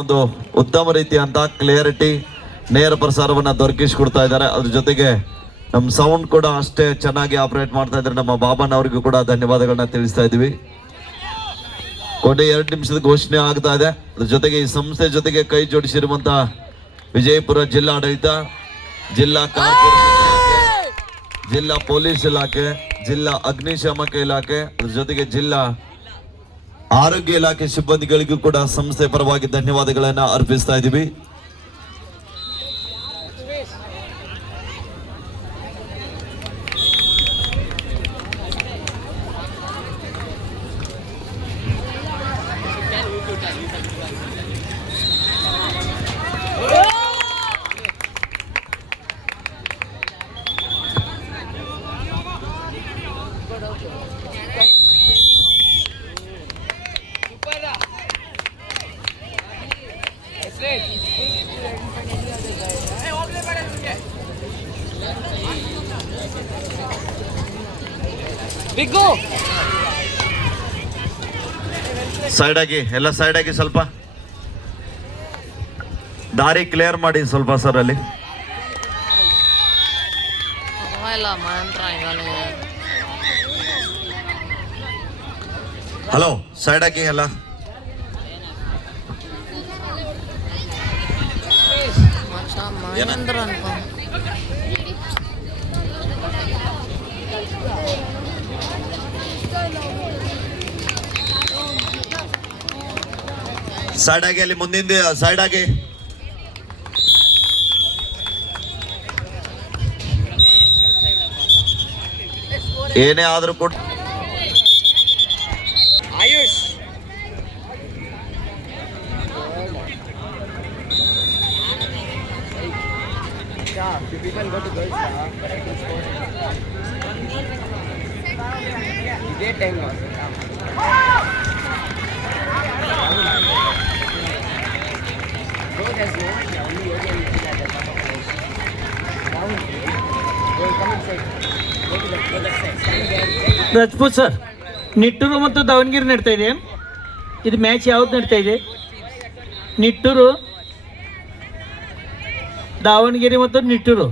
ಒಂದು ಉತ್ತಮ ರೀತಿಯಂತ ಕ್ಲಿಯರಿಟಿ ನೇರ ಪ್ರಸಾರವನ್ನ ದೊರಕಿಸಿಕೊಡ್ತಾ ಇದ್ದಾರೆ. ಅದ್ರ ಜೊತೆಗೆ ನಮ್ಮ ಸೌಂಡ್ ಕೂಡ ಅಷ್ಟೇ ಚೆನ್ನಾಗಿ ಆಪರೇಟ್ ಮಾಡ್ತಾ ಇದ್ದಾರೆ. ನಮ್ಮ ಬಾಬನ್ ಅವರಿಗೂ ಕೂಡ ಧನ್ಯವಾದಗಳನ್ನ ತಿಳಿಸ್ತಾ ಇದೀವಿ. ಕೊನೆ 2 ನಿಮಿಷದ ಘೋಷಣೆ ಆಗ್ತಾ ಇದೆ. ಅದ್ರ ಜೊತೆಗೆ ಈ ಸಂಸ್ಥೆ ಜೊತೆಗೆ ಕೈ ಜೋಡಿಸಿರುವಂತ ವಿಜಯಪುರ ಜಿಲ್ಲಾಡಳಿತ, ಜಿಲ್ಲಾ ಕಾರ್ಪೊರೇಷನ್, ಜಿಲ್ಲಾ ಪೊಲೀಸ್ ಇಲಾಖೆ, ಜಿಲ್ಲಾ ಅಗ್ನಿಶಾಮಕ ಇಲಾಖೆ, ಅದ್ರ ಜೊತೆಗೆ ಜಿಲ್ಲಾ ಆರೋಗ್ಯ ಇಲಾಖೆ ಸಿಬ್ಬಂದಿಗಳಿಗೂ ಕೂಡ ಸಂಸ್ಥೆ ಪರವಾಗಿ ಧನ್ಯವಾದಗಳನ್ನ ಅರ್ಪಿಸ್ತಾ ಇದ್ದೀವಿ. ಸೈಡ್ ಆಗಿ, ಎಲ್ಲ ಸೈಡ್ ಆಗಿ, ಸ್ವಲ್ಪ ದಾರಿ ಕ್ಲಿಯರ್ ಮಾಡಿ ಸ್ವಲ್ಪ ಸರ್. ಅಲ್ಲಿ ಹಲೋ, ಸೈಡ್ ಆಗಿ ಎಲ್ಲ. ಸೈಡ್ ಆಗಿ, ಅಲ್ಲಿ ಮುಂದಿನ ಸೈಡ್ ಆಗಿ. ಏನೇ ಆದ್ರೂ ಕೂಡ ಆಯುಷ್ ಇದೇ ಟೈಮ್ ರಾಜ್ಪೂತ್ ಸರ್, ನಿಟ್ಟೂರು ಮತ್ತು ದಾವಣಗೆರೆ ನಡೀತಾ ಇದೆ. ಇದು ಮ್ಯಾಚ್ ಯಾವ್ದು ನಡೀತಾ ಇದೆ? ನಿಟ್ಟೂರು, ದಾವಣಗೆರೆ ಮತ್ತು ನಿಟ್ಟೂರು.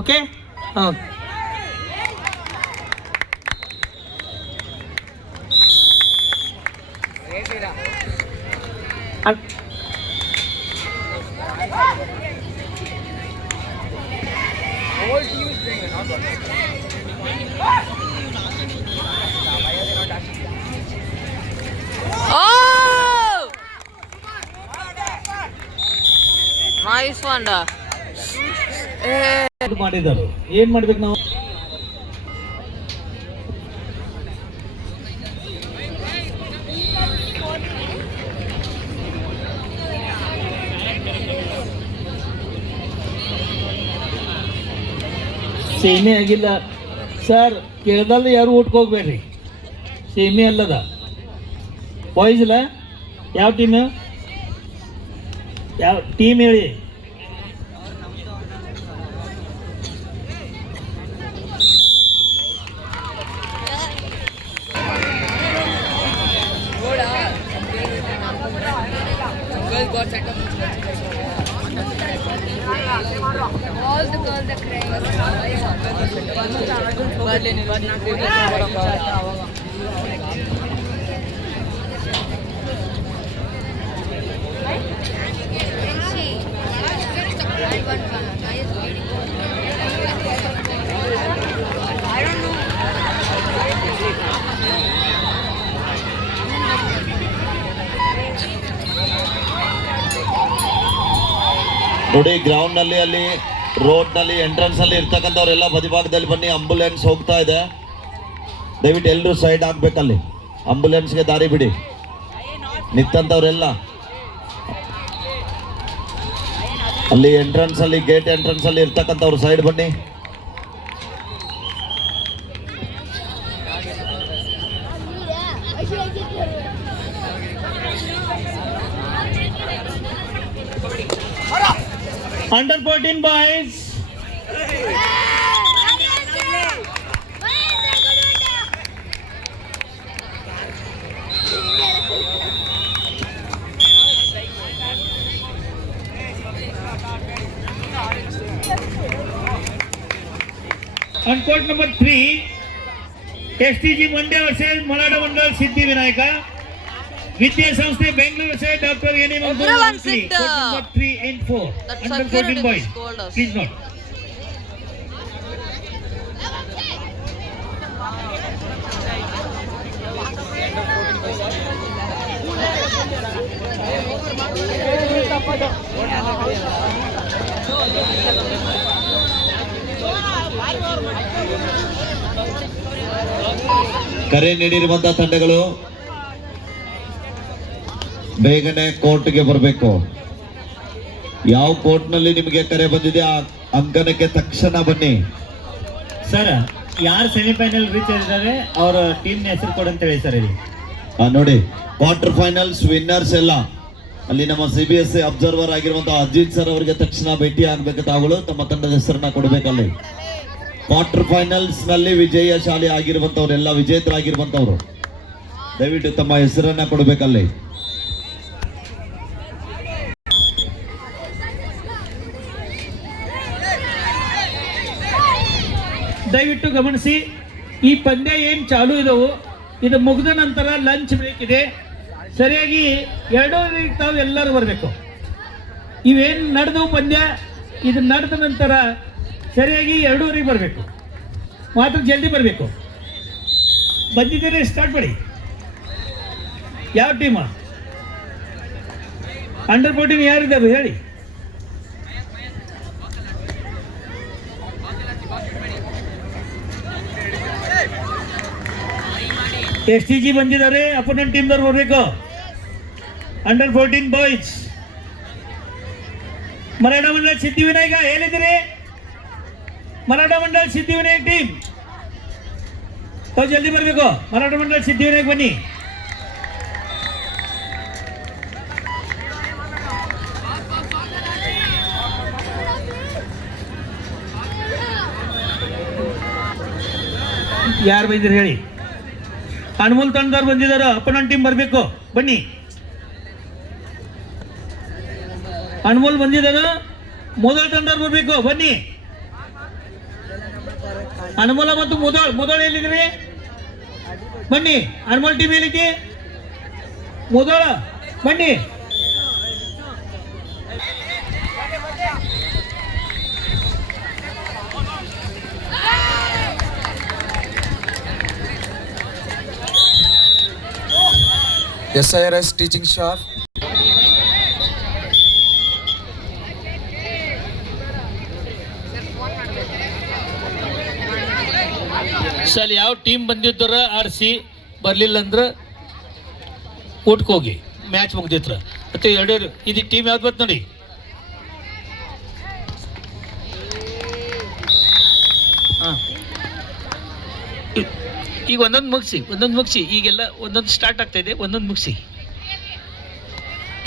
ಓಕೆ, ಹಾಂ. ಮಾಡಿದ್ದಾರೆ. ಏನ್ ಮಾಡ್ಬೇಕು ನಾವು? ಸೇಮೆ ಆಗಿಲ್ಲ ಸರ್, ಕೇಳ್ದಲ್ಲ ಯಾರು ಊಟಕ್ಕೆ ಹೋಗ್ಬೇಡ್ರಿ. ಸೇಮೆ ಅಲ್ಲದ ಬಾಯ್ಸ್ ಇಲ್ಲ. ಯಾವ ಟೀಮ್? ಯಾವ ಟೀಮ್ ಹೇಳಿ? All the girls are crying. ನೋಡಿ, ಗ್ರೌಂಡ್ ನಲ್ಲಿ, ಅಲ್ಲಿ ರೋಡ್ ನಲ್ಲಿ, ಎಂಟ್ರೆನ್ಸ್ ಅಲ್ಲಿ ಇರ್ತಕ್ಕಂಥವ್ರೆಲ್ಲ ಬದಿಭಾಗದಲ್ಲಿ ಬನ್ನಿ. ಆಂಬುಲೆನ್ಸ್ ಹೋಗ್ತಾ ಇದೆ, ದಯವಿಟ್ಟು ಎಲ್ಲರೂ ಸೈಡ್ ಆಗ್ಬೇಕಲ್ಲಿ. ಆಂಬುಲೆನ್ಸ್ಗೆ ದಾರಿ ಬಿಡಿ. ನಿಂತಂತವ್ರೆಲ್ಲ ಅಲ್ಲಿ ಎಂಟ್ರೆನ್ಸ್ ಅಲ್ಲಿ, ಗೇಟ್ ಎಂಟ್ರೆನ್ಸ್ ಅಲ್ಲಿ ಇರ್ತಕ್ಕಂಥವ್ರು ಸೈಡ್ ಬನ್ನಿ. Under 14 boys. On court number 3, STG Mandya versus Malada Mandal Siddhi Vinayaka. Vidya Samsthe Bengaluru versus Dr. N.A. Magdum Everyone Ankli. sit, Court number 3 and 4. that Under security 14 boys. called us. Please note. ಕರೆ ನೀಡಿರುವಂತಹ ತಂಡಗಳು ಬೇಗನೆ ಕೋರ್ಟ್ಗೆ ಬರಬೇಕು. ಯಾವ ಕೋರ್ಟ್ನಲ್ಲಿ ನಿಮಗೆ ಕರೆ ಬಂದಿದೆ ಆ ಅಂಕಣಕ್ಕೆ ತಕ್ಷಣ ಬನ್ನಿ. ಸರ್ ಯಾರು ಸೆಮಿಫೈನಲ್ ರೀಚ್ ಆಗಿದ್ದಾರೆ ಅವರ ಟೀಮ್ ಹೆಸರು ಕೊಡು ಅಂತ ಹೇಳಿ ಸರ್ ಇಲ್ಲಿ. ನೋಡಿ, ಕ್ವಾರ್ಟರ್ ಫೈನಲ್ಸ್ ವಿನ್ನರ್ಸ್ ಎಲ್ಲ ಅಲ್ಲಿ ನಮ್ಮ CBSE ಅಬ್ಸರ್ವರ್ ಆಗಿರುವಂತಹ ಅಜಿತ್ ಸರ್ ಅವರಿಗೆ ತಕ್ಷಣ ಭೇಟಿ ಆಗ್ಬೇಕು. ತಾವುಗಳು ತಮ್ಮ ತಂಡದ ಹೆಸರನ್ನ ಕೊಡಬೇಕಲ್ಲಿ. ಕ್ವಾರ್ಟರ್ ಫೈನಲ್ಸ್ ನಲ್ಲಿ ವಿಜಯಶಾಲಿ ಆಗಿರುವಂತವ್ರೆಲ್ಲ ವಿಜೇತರಾಗಿರುವಂತವ್ರು ದಯವಿಟ್ಟು ತಮ್ಮ ಹೆಸರನ್ನ ಕೊಡಬೇಕಲ್ಲಿ. ದಯವಿಟ್ಟು ಗಮನಿಸಿ, ಈ ಪಂದ್ಯ ಏನು ಚಾಲು ಇದಾವು ಇದು ಮುಗಿದ ನಂತರ ಲಂಚ್ ಬ್ರೇಕ್ ಇದೆ. ಸರಿಯಾಗಿ 2:30 ತಾವು ಎಲ್ಲರೂ ಬರಬೇಕು. ಇವೇನು ನಡೆದವು ಪಂದ್ಯ ಇದು ನಡೆದ ನಂತರ ಸರಿಯಾಗಿ 2:30 ಬರಬೇಕು. ಮಾತ್ರ ಜಲ್ದಿ ಬರಬೇಕು. ಬಂದಿದ್ದೀರಿ, ಸ್ಟಾರ್ಟ್ ಮಾಡಿ. ಯಾವ ಟೀಮ? ಅಂಡರ್ 14 ಯಾರಿದ್ದಾರೆ ಹೇಳಿ. STG ಬಂದಿದ್ದಾರೆ, ಅಪೋನೆಂಟ್ ಟೀಮ್ದವ್ರು ಬರಬೇಕು. ಅಂಡರ್ 14 ಬಾಯ್ಸ್ ಮರಾಠ ಮಂಡಲ್ ಸಿದ್ಧಿವಿನಾಯಕ ಹೇಳಿದಿರಿ. ಮರಾಠ ಮಂಡಲ್ ಸಿದ್ಧಿವಿನಾಯಕ ಟೀಮ್ ತಾವು ಜಲ್ದಿ ಬರಬೇಕು. ಮರಾಠ ಮಂಡಲ್ ಸಿದ್ಧಿವಿನಾಯಕ ಬನ್ನಿ. ಯಾರು ಬಂದಿರಿ ಹೇಳಿ. ಅನ್ಮೋಲ್ ತಂಡದವ್ರು ಬಂದಿದ್ದಾರೆ, ಅಪೋನೆಂಟ್ ಟೀಮ್ ಬರಬೇಕು ಬನ್ನಿ. ಅನ್ಮೋಲ್ ಬಂದಿದ್ದಾರೆ, ಮೊದಲ ತಂಡದವ್ರು ಬರಬೇಕು ಬನ್ನಿ. ಅನ್ಮೋಲ ಮತ್ತು ಮೊದಲ ಎಲ್ಲಿದ್ರಿ ಬನ್ನಿ. ಅನ್ಮೋಲ್ ಟೀಮ್ ಎಲ್ಲಿದೆ? ಮೊದಲ ಬನ್ನಿ. SIRS teaching staff. ಸರ್ ಯಾವ ಟೀಮ್ ಬಂದಿದ್ದಾರ ಆರಿಸಿ, ಬರಲಿಲ್ಲ ಅಂದ್ರೆ ಊಟಕ್ಕೆ ಹೋಗಿ. ಮ್ಯಾಚ್ ಮುಗ್ದಿತ್ರ ಮತ್ತೆ 2 ಇದು ಟೀಮ್ ಯಾವ್ದು ಬಂತು ನೋಡಿ. ಹಾಂ, ಈಗ ಒಂದೊಂದು ಮುಗಿಸಿ ಈಗೆಲ್ಲ ಒಂದೊಂದು ಸ್ಟಾರ್ಟ್ ಆಗ್ತಾ ಇದೆ. ಒಂದೊಂದು ಮುಗಿಸಿ,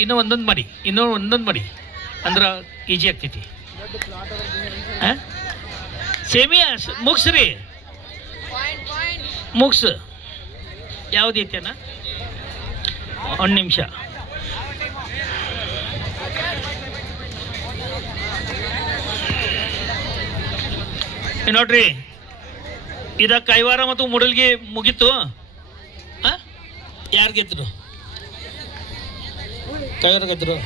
ಇನ್ನೂ ಒಂದೊಂದು ಮಾಡಿ ಅಂದ್ರೆ ಈಜಿ ಆಗ್ತೈತಿ. ಹಾಂ, ಸೇಮಿ ಮುಗಿಸ್ರಿ, ಮುಗಿಸು. ಯಾವುದೈತೆನ 1 ನಿಮಿಷ. ನೋಡ್ರಿ, ಇದ ಕೈವಾರ ಮತ್ತು ಮುಡಲ್ಗೆ ಮುಗೀತು. ಯಾರು ಗೆದ್ರು? ಕೈವಾರ ಗೆದ್ರು.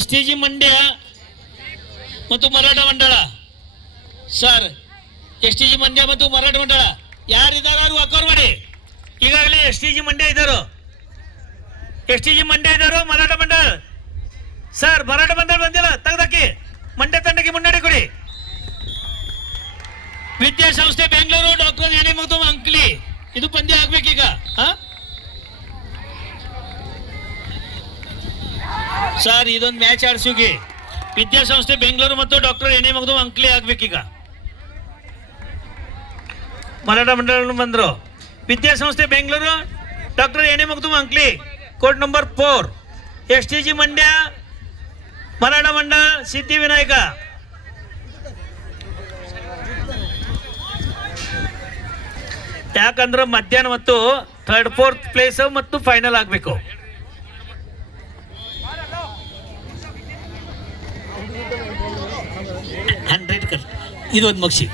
STG ಮಂಡ್ಯ ಮತ್ತು ಮರಾಠ ಮಂಡಳ. ಸರ್, STG ಮಂಡ್ಯ ಮತ್ತು ಮರಾಠ ಮಂಡಳ ಯಾರಿದ್ದಾರೆ ಅವ್ರು ಅಕೌರ್ ಮಾಡಿ. ಈಗಾಗಲೇ STG ಮಂಡ್ಯ ಇದ್ದಾರೋ, ಮರಾಠ ಮಂಡಳ. ಸರ್, ಮರಾಠ ಮಂಡಳ ಬಂದಿಲ್ಲ, ತೆಗೆದಾಕಿ. ಮಂಡ್ಯ ತಂಡಕ್ಕೆ ಮುನ್ನಡೆ ಕೊಡಿ. ವಿದ್ಯಾಸಂಸ್ಥೆ ಬೆಂಗಳೂರು, ಡಾಕ್ಟರ್ ಎನ್.ಎ. ಮಗ್ದೂಮ್ ಅಂಕ್ಲಿ. ಇದು ಪಂದ್ಯ ಆಗ್ಬೇಕೀಗ. ಸರ್, ಇದೊಂದು ಮ್ಯಾಚ್ ಆಡಿಸೋಗಿ. ವಿದ್ಯಾಸಂಸ್ಥೆ ಬೆಂಗಳೂರು ಮತ್ತು ಡಾಕ್ಟರ್ ಎನ್.ಎ. ಮಗ್ದೂಮ್ ಅಂಕ್ಲಿ ಆಗ್ಬೇಕೀಗ. ಮರಾಠ ಮಂಡಳ ಬಂದರು. ವಿದ್ಯಾಸಂಸ್ಥೆ Bengaluru, doctor N A. Magdum Ankli. Court number 4. STG Mandya, Maratha Mandal Siddhivinayak. ಯಾಕಂದ್ರೆ ಮಧ್ಯಾಹ್ನ ಮತ್ತು 3rd 4th ಪ್ಲೇಸ್ ಮತ್ತು ಫೈನಲ್ ಆಗಬೇಕು. ಸ್ಪೀಕರ್ ಇದೊಂದು ಮುಗಿಸಿ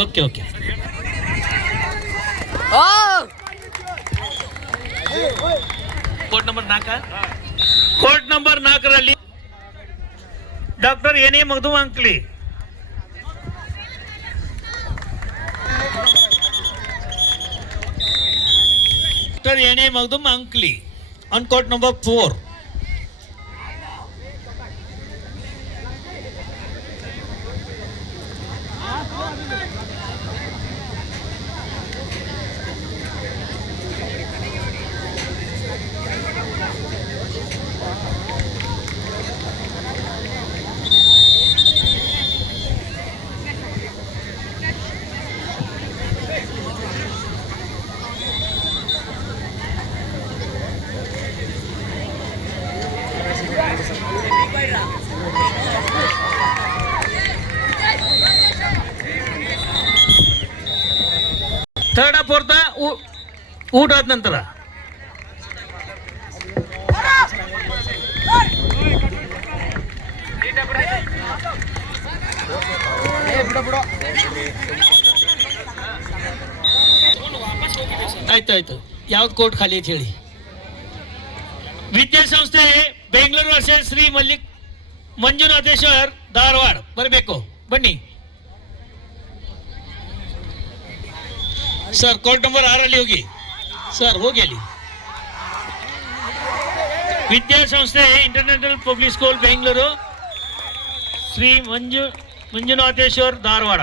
ಓಕೆ ಕೋರ್ಟ್ ನಂಬರ್ 4ರಲ್ಲಿ doctor N A Magdum Ankli. Dr. N.A. Magdum Ankli on court number 4. Third fourth ಊಟ ಆದ ನಂತರ ಆಯ್ತು ಯಾವ್ದು ಕೋರ್ಟ್ ಖಾಲಿ ಅಂತ ಹೇಳಿ. ವಿದ್ಯಾಸಂಸ್ಥೆ ಬೆಂಗಳೂರು ವರ್ಸಸ್ ಶ್ರೀ ಮಂಜುನಾಥೇಶ್ವರ್ ಧಾರವಾಡ ಬರಬೇಕು, ಬನ್ನಿ ಸರ್. ಕೋರ್ಟ್ ನಂಬರ್ 6ರಲ್ಲಿ ಹೋಗಿ ಸರ್, ಹೋಗಿ ಅಲ್ಲಿ. ವಿದ್ಯಾಸಂಸ್ಥೆ international public school Bengaluru Shri Manjunatheshwar Dharwad.